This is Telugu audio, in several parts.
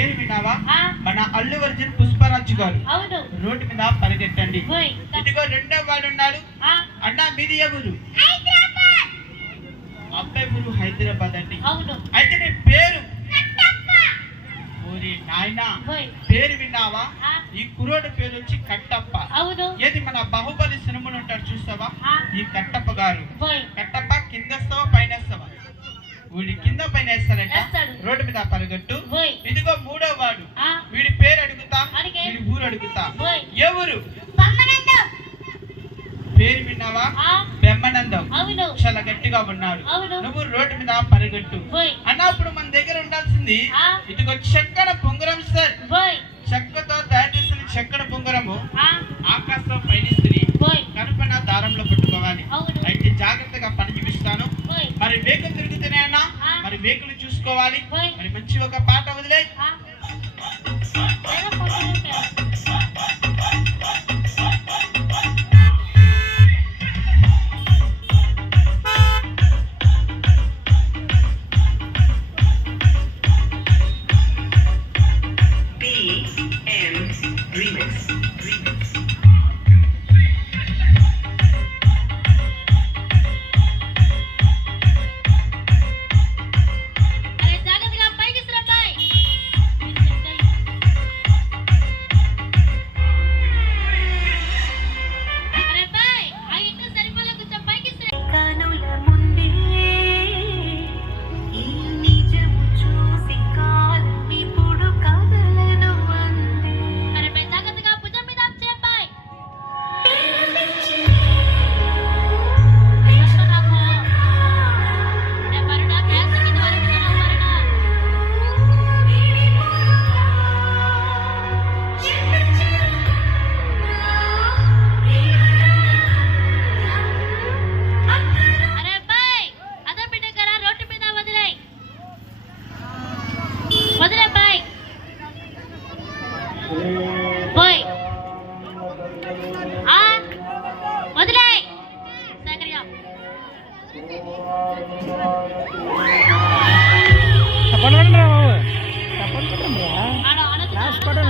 పేరు విన్నావా? ఆ, మన అల్లు అర్జున్ పుష్పరాజు గారు. రోడ్డు మీద పరిగెట్టండి. ఇదిగో రెండో వాడు ఉన్నాడు. అన్నా మీది ఊరు? అబ్బాయి ఊరు హైదరాబాద్ అండి. అవును. అయితే నీ పేరు? ఓరి నాయనా పేరు విన్నావా? ఈ కురోడు పేరు వచ్చి కట్టప్ప. అవును. ఏది మన బాహుబలి సినిమాలో ఉంటాడు చూస్తావా ఈ కట్టప్ప గారు. కట్టప్ప కింద వస్తావా పైన వస్తావా వీడి కింద పైన వేస్తాడు. రోడ్డు మీద పరిగెట్టు. ఇదిగో మూడో వాడు. వీడి పేరు అడుగుతా. అడిగే. వీడి ఊరు అడుగుతా. పోయ్. ఏ ఊరు బొమ్మనందు. పేరు విన్నావా? అవును. చాలా గట్టిగా ఉన్నాడు. నువ్వు రోడ్డు మీద పరిగెట్టు. అన్నప్పుడు మన దగ్గర ఉండాల్సింది ఇదిగో చక్కెర పొంగరం సార్. చెక్కతో తయారు చేసిన చక్కెర పొంగరము ఆకాశం పయనిస్తుంది పోయ్. కనుపన దారంలో పెట్టుకోవాలి. అయితే జాగ్రత్తగా పని చూపిస్తాను. మరి వేకులు తిరుగుతున్నాయన్నా ఆ. మరి వేకులు చూసుకోవాలి? మరి మంచి ఒక పాట వదిలే. কটা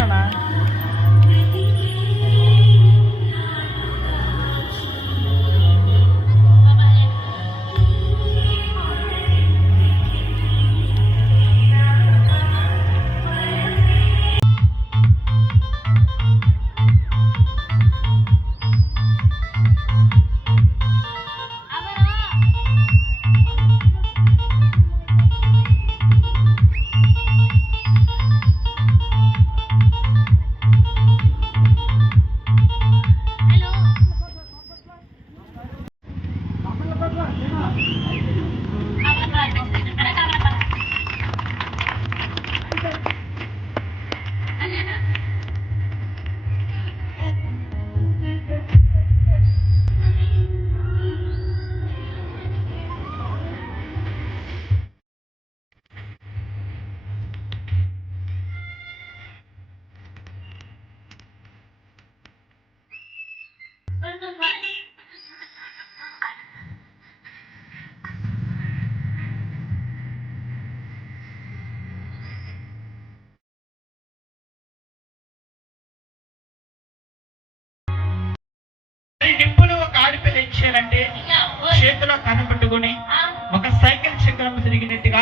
తిరిగినట్టుగా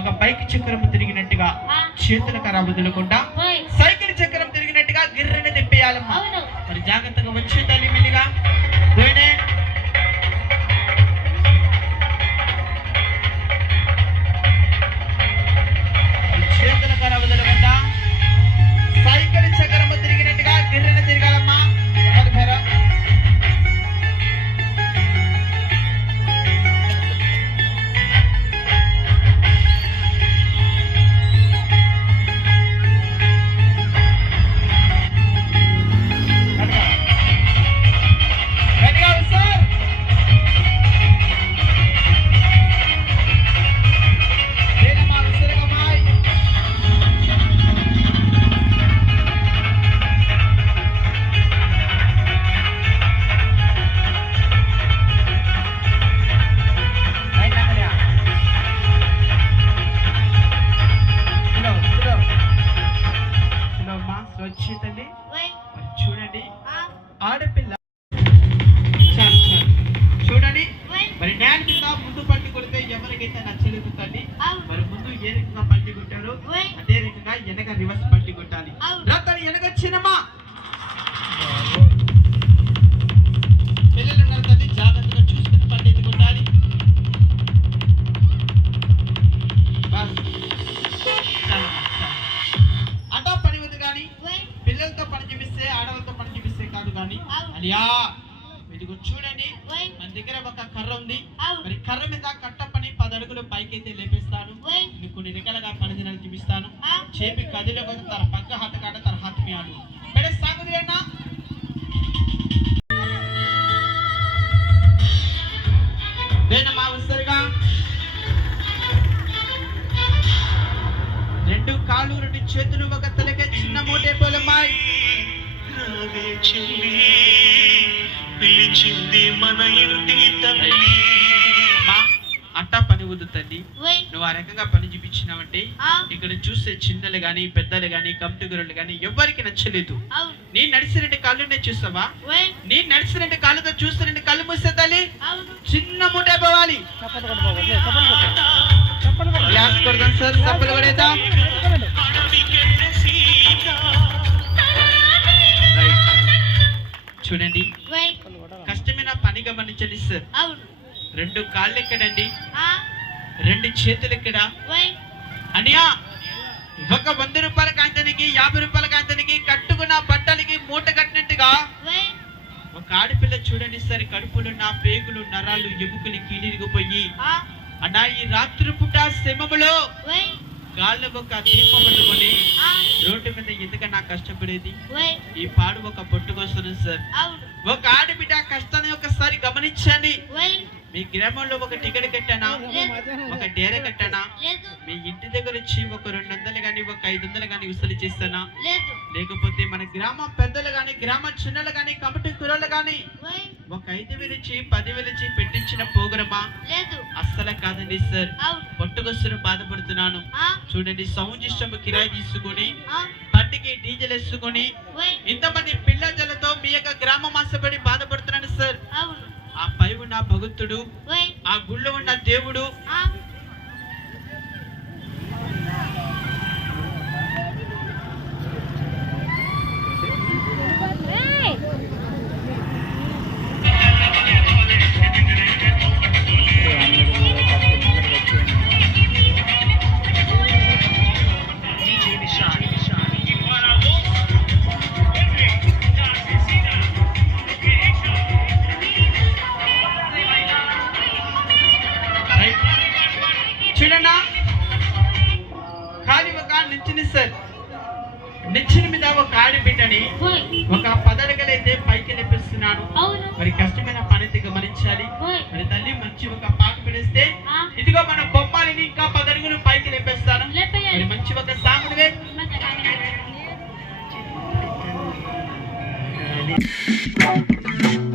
ఒక బైక్ చక్రం తిరిగినట్టుగా చేతుల కర వదులకుండా సైకిల్ చక్రం తిరిగినట్టుగా గిర్రని తిప్పేయాలమ్మా. మరి జాగ్రత్తగా వచ్చే తల్లి మెల్లిగా. ఆడపిల్ల చేతులు ఒక తలకే చిన్న మూటే చెల్లి పిలిచింది మన ఇంటి తల్లి. అట్టా పని వద్దు తల్లి. నువ్వు ఆ రకంగా పని చూపించినావంటే ఇక్కడ చూస్తే చిన్నలు గాని పెద్దలు గాని కమిటిగురులు గాని ఎవ్వరికి నచ్చలేదు. అవును. నీ నడిచి రెండు కాళ్ళునే చూస్తావా? నీ నడిచి రెండు కాళ్ళతో చూస్తే రెండు కళ్ళు మూస్తే తల్లి. చిన్న మూట పోవాలి. గ్లాస్ కొడదాం సార్ కొడేద్దాం. చూడండి? కష్టమైన పని గమనించండి సార్ రెండు కాళ్ళు ఎక్కడండి ఆ. రెండు చేతులు ఎక్కడ అనియా ఒక వంద రూపాయల కాంతనికి యాభై రూపాయల కాంతనికి కట్టుకున్న బట్టలకి మూట కట్టినట్టుగా? ఒక ఆడపిల్ల చూడండి సార్ కడుపులో నా పేగులు నరాలు ఎముకలు కీలిరిగిపోయి. అన్నా ఈ రాత్రి పూట శ్రమములో గాల్లో ఒక దీపం పట్టుకొని రోడ్డు మీద ఎందుకన్నా కష్టపడేది? ఈ పాడు ఒక పొట్టుకొస్తుంది సార్. ఒక ఆడబిడ్డ కష్టాన్ని ఒకసారి గమనించండి. మీ గ్రామంలో ఒక టికెట్ కట్టానా? ఒక డేర కట్టానా? మీ ఇంటి దగ్గర వచ్చి ఒక రెండు వందలు కానీ ఒక ఐదు వందలు కానీ విసులు చేస్తానా? లేకపోతే మన గ్రామం పెద్దలు కానీ గ్రామ చిన్నలు కానీ కమిటీ కుర్రలు కానీ ఒక ఐదు వేలు ఇచ్చి పదివేలు ఇచ్చి పెట్టించిన ప్రోగ్రామా? అస్సలు కాదండి సార్. పొట్టుకొస్తున్న బాధపడుతున్నాను. చూడండి సౌండ్ సిస్టమ్ కిరాయి తీసుకుని బండికి డీజిల్ వేసుకుని ఇంతమంది పిల్లజలతో మీ యొక్క గ్రామం ఆశపడి బాధపడుతున్నాను సార్. ఆ పై ఉన్న భగవంతుడు ఆ గుళ్ళో ఉన్న దేవుడు ఒక సాంగ్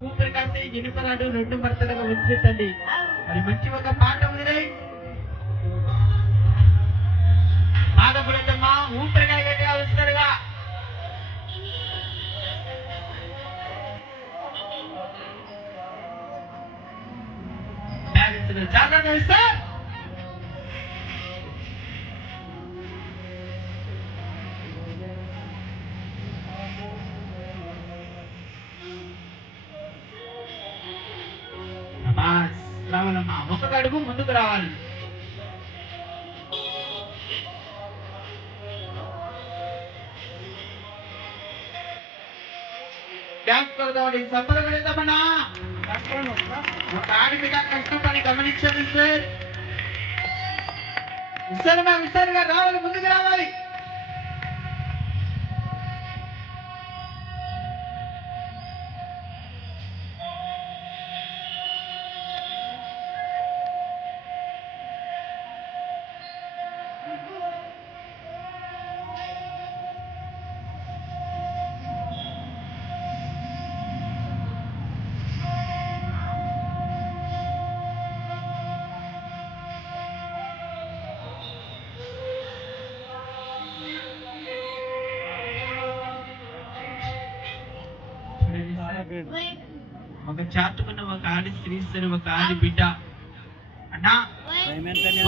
నువ్వు గట్టిగా ఊపిరి ఇనుపరాడు రెండు మరతలుగా ఉంచుతండి మరి మంచి ఒక పాట ఉంది బాధపడద్దమ్మా ఊపిరికాయ గట్టిగా వస్తారుగా జాగ్రత్త సార్ అడుగు ముందుకు రావాలి డ్యాన్స్ కొడదామండి సంపద పెడతామన్నా ఒక ఆడపిల్ల కష్టపడి గమనించండి సార్ విసరమా విసరగా రావాలి ముందుకు రావాలి సరే ఒక ఆడి బిడ్డ. అన్నా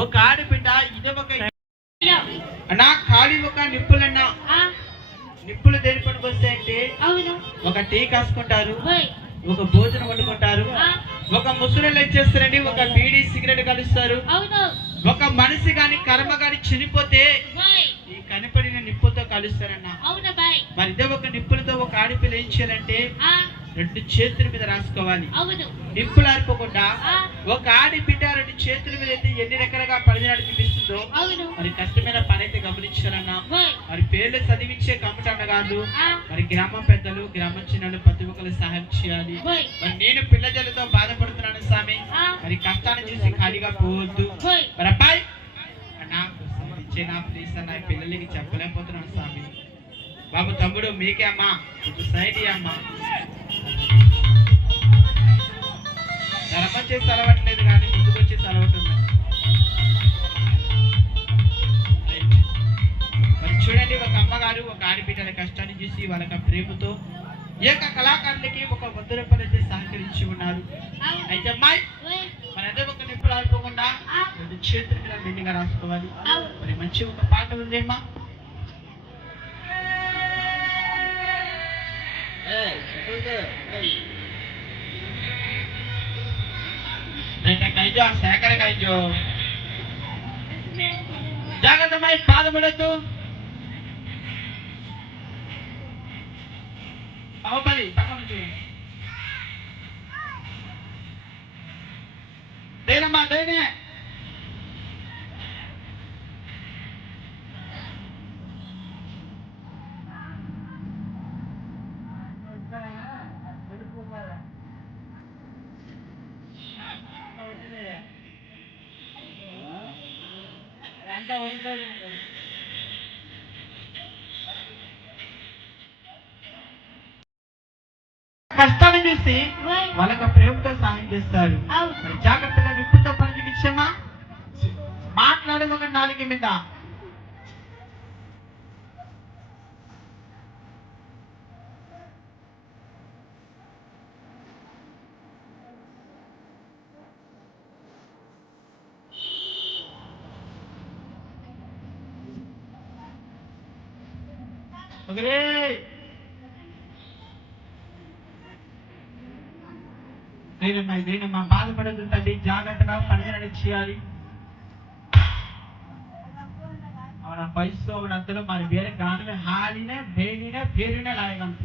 ఒక ఆడి బిడ్డ ఇదే ఒక అన్నా ఖాళీ ఒక నిప్పులన్నా. నిప్పులు దేని పనికి వస్తాయంటే? అవును. ఒక టీ కాసుకుంటారు ఒక భోజనం వండుకుంటారు ఒక ముసుగులు ఇచ్చేస్తారండి ఒక బీడీ సిగరెట్ కలుస్తారు. అవును. ఒక మనిషి గాని కర్మ గాని చనిపోతే ఈ కనపడిన నిప్పులతో కలుస్తారన్న. అవును బాయ్. మరి ఇదే ఒక నిప్పులతో ఒక ఆడపిల్ల ఏం చేయాలంటే రెండు చేతుల మీద రాసుకోవాలి. నిప్పులు ఆరిపోకుండా ఒక ఆడి బిడ్డ రెండు చేతుల మీద అయితే ఎన్ని రకాలుగా పడినాడు చూపిస్తుందో మరి కష్టమైన పని అయితే గమనించాలన్నా ఓయ్ మరి పేర్లు చదివించే కమిటన్న కాదు మరి గ్రామ పెద్దలు గ్రామ చిన్నలు ప్రతి ఒక్కరు సహాయం చేయాలి. మరి నేను పిల్లజలతో బాధపడుతున్నాను స్వామి మరి కష్టాన్ని చూసి ఖాళీగా పోవద్దు. మరి అబ్బాయి నాకు ఇచ్చేనా ప్లీజ్ నా పిల్లలకి చెప్పలేకపోతున్నాను స్వామి. బాబు తమ్ముడు మీకే అమ్మా సైడ్ అమ్మా. ధర్మం చేసి అలవాట్లేదు కానీ ముందుకు వచ్చేసి చూడండి ఒక అమ్మగారు ఒక ఆడబిడ్డల కష్టాన్ని చూసి వాళ్ళకి ప్రేమతో ఏక కళాకారులకి ఒక వంద రూపాయలు అయితే సహకరించి ఉన్నారు. అయితే అమ్మాయి మరి అదే ఒక నిప్పులు ఆడుకోకుండా రెండు చేతుల మీద మెండుగా రాసుకోవాలి. మరి మంచి ఒక పాట ఉందేమ్మా? જાણે તમારી પાદ મળે તો આવો પાલી પાકવાનું જોઈએ దేనమ్మా దేనే కష్టాన్ని చూసి వాళ్ళకి ప్రేమతో సాయం చేస్తారు. జాగ్రత్తగా నిప్పుతో పనికిచ్చమ్మా మాట్లాడే ఒక నాలుగు మీద. దీనమ్మా దీనమ్మా బాధపడదు తల్లి జాగ్రత్తగా పరిగణన చేయాలి ಅವನ ವಯಸ್ಸು ಅವನ ಅಂತಲೂ ಮಾರಿ ಬೇರೆ ಗಾನವೇ ಹಾಲಿನ ಬೇನಿನ ಬೇರಿನ ಲಾಯಗಂತ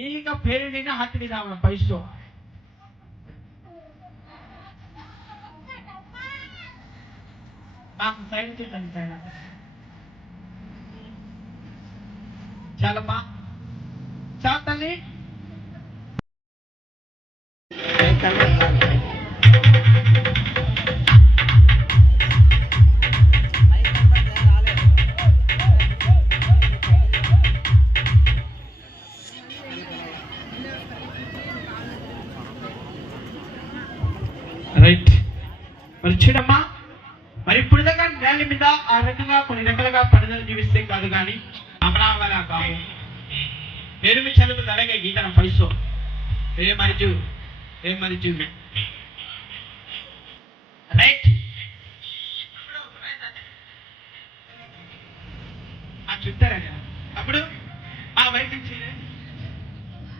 ಈಗ ಬೇರಿನ ಹಾಕಿದ ಅವನ ವಯಸ್ಸು నాకు సైడ్ చూడండి జలమా చాలు తల్లి రైట్. మరి చూడమ్మా మరి ఇప్పుడు దాకా నేల మీద ఆ రకంగా కొన్ని రకాలుగా పనులు జీవిస్తే కాదు కానీ అమరావల కావు నేను మీ చదువు తరగా గీతన పైసో ఏ మరిచు? ఏ మరిచు? రైట్. ఆ చుట్టారా అప్పుడు? ఆ వైపు నుంచి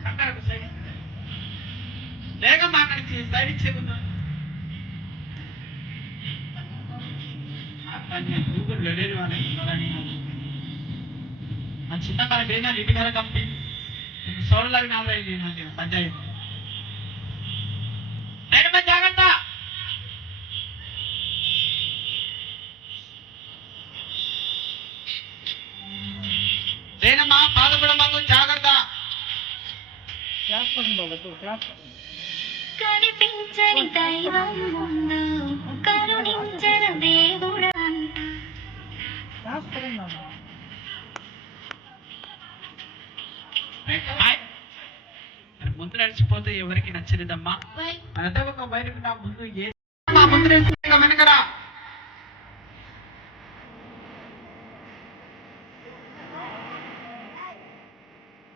అంటారు సైడ్ నడిచి సైడ్ ఇచ్చేకుందా గూగుల్లో లేని వాళ్ళని ఆ చిన్న మనకి ఏదైనా ఇంటి మీద సోళ్ళకి నాలుగు నాకు పంచాయతీ రైట్ మరి జాగ్రత్త. లేనమ్మా పాదపడం మందు జాగ్రత్త. కనిపించని దైవం ముందు కరుణించని దేవుడు ముందు నడిచిపోతే ఎవరికి నచ్చలేదమ్మా? బాయ్ మనతో ఒక బయట నా ముందు ఏ మా ముందు నడిచి వెనకరా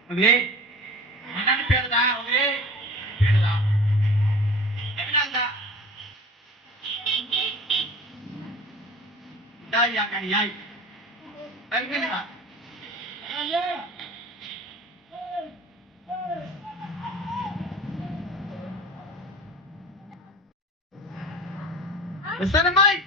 ఒకే అన్నాని పేరుదా ఒకే పేరుదా ఎమినాందా దాయి అక్కడి యాయ్ తగ్గినా వస్తానమ్మాయి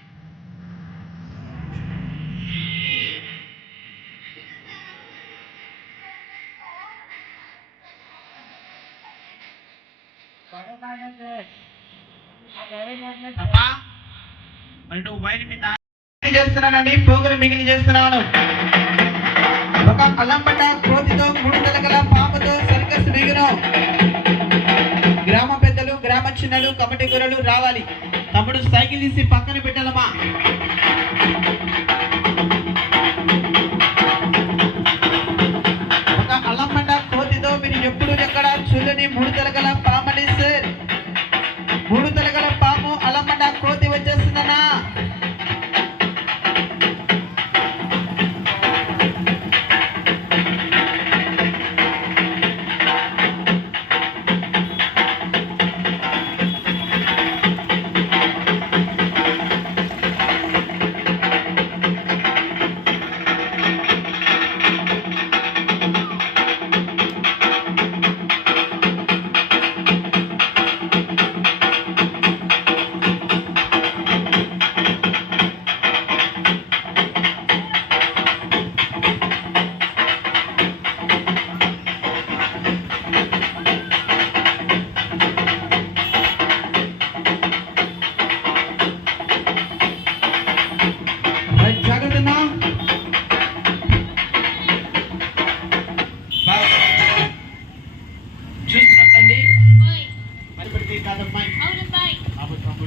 అమ్మా మరి నువ్వు బయట చేస్తున్నానండి పోగులు మిగిలి చేస్తున్నాను. ఒక అల్లంపట కోతితో మూడు తలకల పాపతో సర్కస్ మిగిన గ్రామ పెద్దలు గ్రామ చిన్నలు కమిటీ గురలు రావాలి. అప్పుడు సైకిల్ తీసి పక్కన పెట్టాలమ్మా.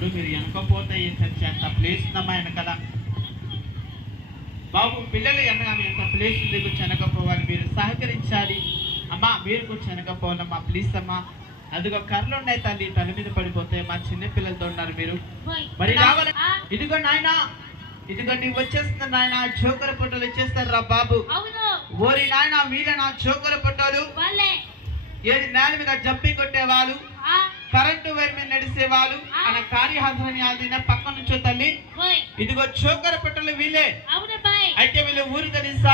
తమ్ముడు మీరు వెనకపోతే ఏంటంటే అంత ప్లేస్ ఉందమ్మా వెనకల. బాబు పిల్లలు ఎనగానే ఎంత ప్లేస్ ఉంది కొంచెం వెనకపోవాలి మీరు సహకరించాలి. అమ్మా మీరు కొంచెం వెనకపోవాలమ్మా ప్లీజ్ అమ్మా. అదిగో కర్రలు ఉన్నాయి తల్లి తల మీద పడిపోతే మా చిన్న పిల్లలతో ఉన్నారు మీరు. మరి రావాలి. ఇదిగో నాయనా ఇదిగో నీవు వచ్చేస్తున్నా నాయన చోకర పొట్టలు వచ్చేస్తారు రా బాబు ఓరి నాయన వీళ్ళ నా చోకర పొట్టలు. ఏది నేల మీద జంపి కొట్టేవాళ్ళు కరెంటు వైర్ మీద నడిచేవాళ్ళు మన కార్యహాసరని ఆదిన పక్క నుంచో తల్లి. ఇదిగో చోకర పొట్టలు వీళ్ళే. బాయ్. అయితే వీళ్ళు ఊరు తెలుసా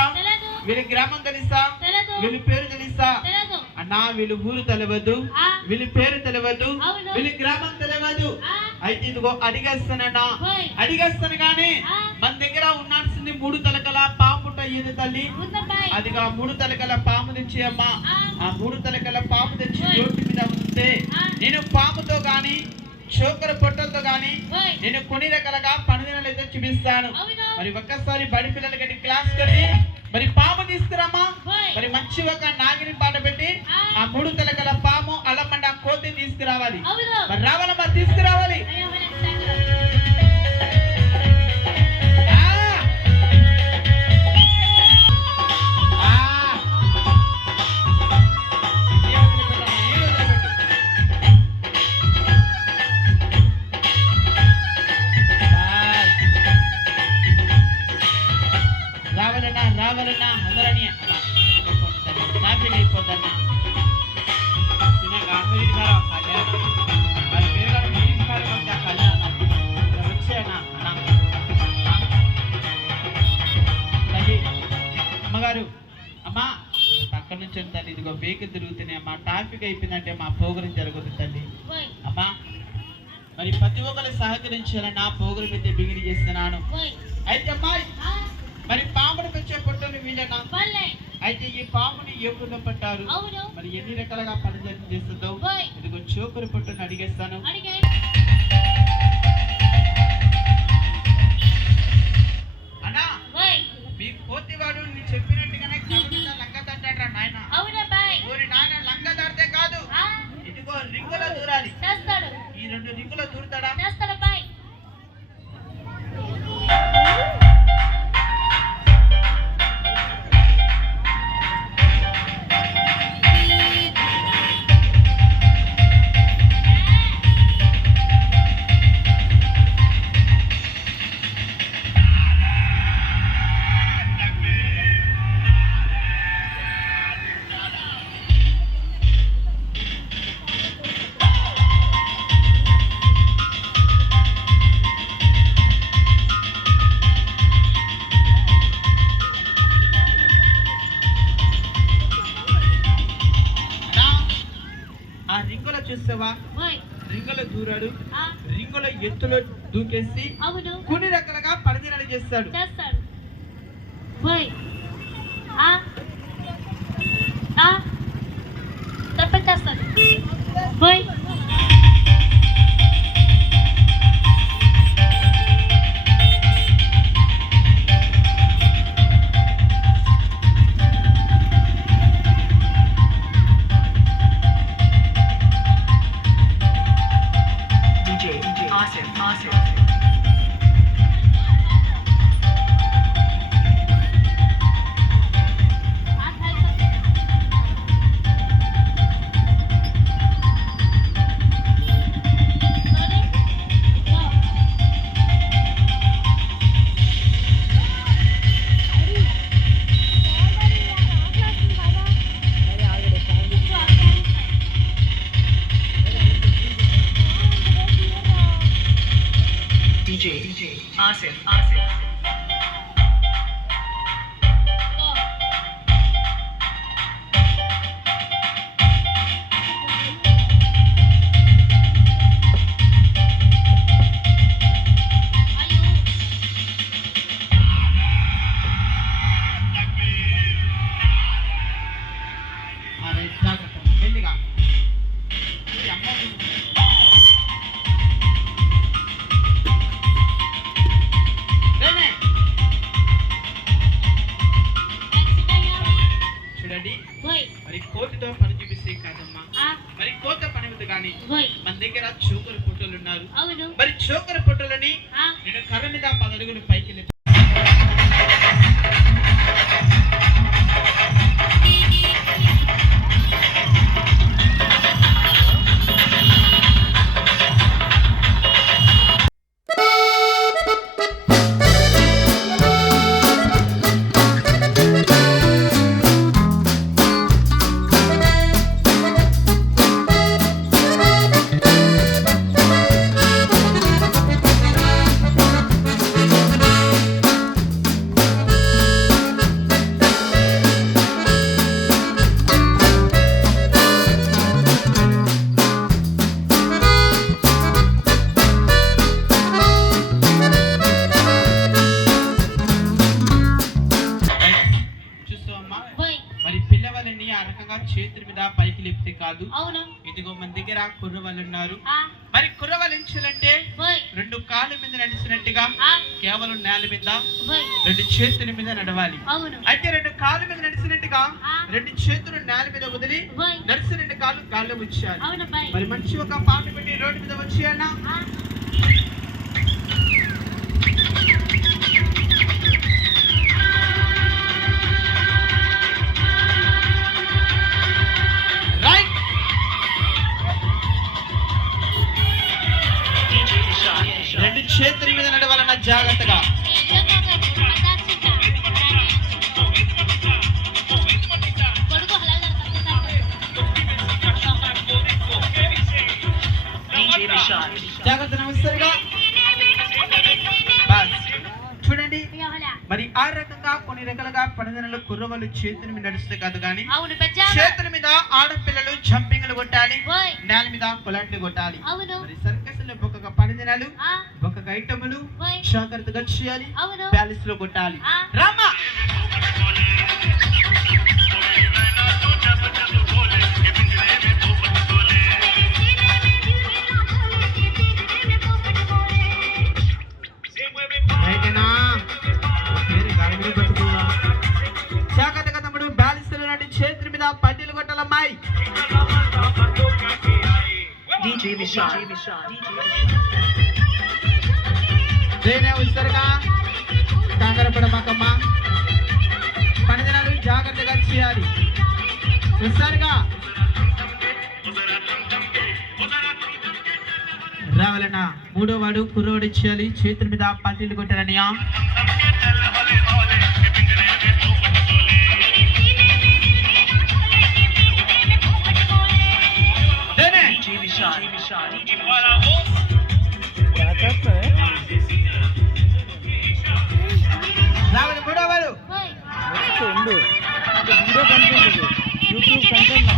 వీళ్ళ గ్రామం తెలుసా వీళ్ళ పేరు తెలుసా అన్నా వీళ్ళు ఊరు తెలియదు వీళ్ళ పేరు తెలియదు. వీళ్ళ గ్రామం తెలియదు అయితే ఇదిగో అడిగేస్తానన్నా. అడిగేస్తాను గానీ మన దగ్గర ఉండాల్సింది మూడు తలకల పాము ఏది తల్లి. అదిగా మూడు తలకల పాము తెచ్చి అమ్మా ఆ మూడు తలకల పాము తెచ్చి. రోడ్డు మీద ఆ. నేను పాముతో గాని చోకర పొట్టలతో గాని నేను కొన్ని రకాలుగా పనుదినాలు అయితే చూపిస్తాను. మరి ఒక్కసారి బడి పిల్లలకి క్లాస్ కట్టి మరి పాము తీసుకురామా? మరి మంచి ఒక నాగిని పాట పెట్టి ఆ. మూడు తలకల పాము అలమండ కోతి తీసుకురావాలి. మరి రావాలమ్మా తీసుకురావాలి. వచ్చేనా? తల్లి అమ్మగారు అమ్మా పక్క నుంచి తల్లి. ఇదిగో బేకి తిరుగుతున్నాయి అమ్మా. ట్రాఫిక్ అయిపోయిందంటే మా ప్రోగ్రాం జరుగుతుంది తల్లి. అమ్మా మరి ప్రతి ఒక్కరు సహకరించాలని నా పోగుల మీద బిగిరి చేస్తున్నాను. అయితే అమ్మాయి మరి పామును పెంచే పొట్టలు వీళ్ళనా? అయితే ఈ పాముని ఊళ్ళో పట్టారు? అవును. మరి ఎన్ని రకాలుగా పనిచేసి చేస్తుందో? ఇదిగో చోకరు పొట్టును అడిగేస్తాను. అన్నా మీ కోతివాడు నీ చెప్పినట్టుగానే కళ్ళ మీద లంగ తట్టాడ్రా నాయన. అవునా బాయ్. ఊరి నాయన లంగ దాడితే కాదు. ఇదిగో రింగుల దూరాలి. ఈ రెండు రింగుల దూరుతాడా? DJ, Asif, Asif. చేతుల మీద పైకి లేపితే కాదు. అవును. ఇదిగో మన దగ్గర కుర్రవాళ్ళు ఉన్నారు. మరి కుర్రవాళ్ళు ఎంచాలంటే రెండు కాళ్ళ మీద నడిచినట్టుగా కేవలం నేల మీద రెండు చేతుల మీద నడవాలి. అవును. అయితే రెండు కాళ్ళ మీద నడిచినట్టుగా. రెండు చేతులు నేల మీద వదిలి నడిచి రెండు కాళ్ళు గాల్లో వచ్చారు మరి మంచి ఒక పాట పెట్టి రోడ్డు మీద వచ్చాయన్నా నడవాలన్న జాగ్రత్తగా. జాగ్రత్త చూడండి. మరి ఆ రకంగా కొన్ని రకాలుగా పనిదినలు కుర్రవాళ్ళు చేతుల మీద నడిస్తే కాదు కానీ చేతుల మీద ఆడపిల్లలు జంపింగ్లు కొట్టాలి నేల మీద కొలట్లు కొట్టాలి. సర్కస్లో ఆ. ఒక్కొక్క ఐటములు జాగ్రత్తగా చేయాలి బ్యాలెన్స్లో కొట్టాలి. Rama! DJ Vishal. DJ Vishal. దేనే పనిదినాలు జాగ్రత్తగా చేయాలి. ఉత్సారుగా రావాలన్నా మూడో వాడు కుర్రోడు చేయాలి చేతుల మీద పల్టీలు కొట్టారనియా వీడియో కంటెంట్ ఇది యూట్యూబ్ కంటెంట్